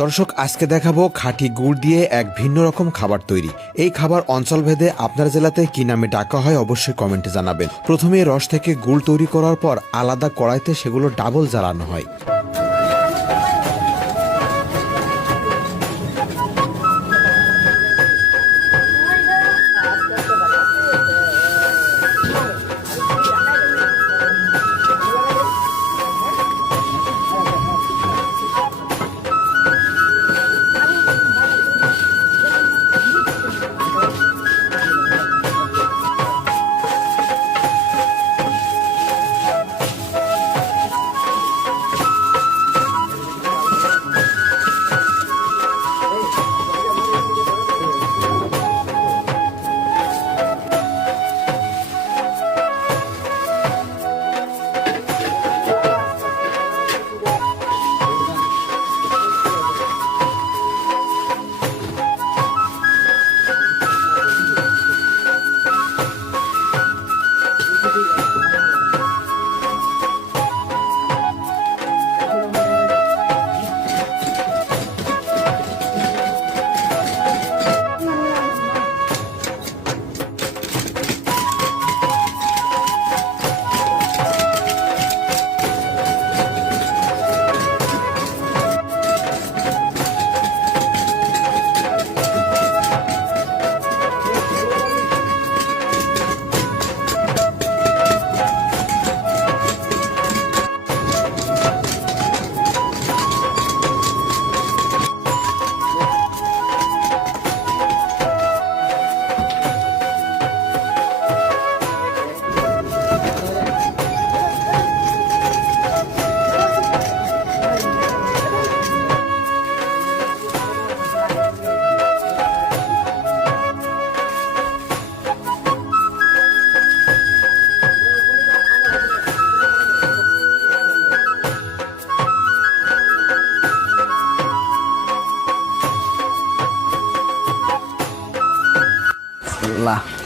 দর্শক আজকে দেখাবো খাঁটি গুড় দিয়ে এক ভিন্ন রকম খাবার তৈরি। এই খাবার অঞ্চলভেদে আপনার জেলাতে কি নামে ডাকা হয় অবশ্যই কমেন্টে জানাবেন। প্রথমে রস থেকে গুড় তৈরি করার পর আলাদা কড়াইতে সেগুলো ডাবল জ্বালানো হয়।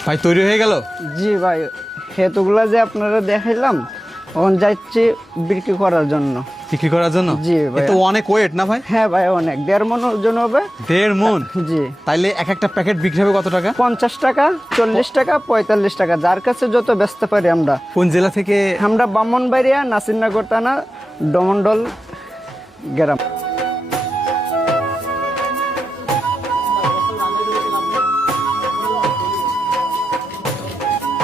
ভাই তৈরি হয়ে গেল? জি ভাই, হেতুগুলা যে আপনারা দেখাইলাম এখন যাচ্ছি বিক্রি করার জন্য। বিক্রি করার জন্য? জি ভাই। তো অনেক ওয়েট না ভাই? হ্যাঁ ভাই, অনেক 1.5 মণ ওজন হবে। 1.5 মণ? জি। তাইলে এক একটা প্যাকেট বিক্রি হবে কত টাকা? 50 টাকা, 40 টাকা, 45 টাকা, যার কাছে যত বেচতে পারি আমরা। কোন জেলা থেকে? আমরা ব্রাহ্মণবাড়িয়া, নাসিরনগর থানা, ডমন্ডল গ্রাম।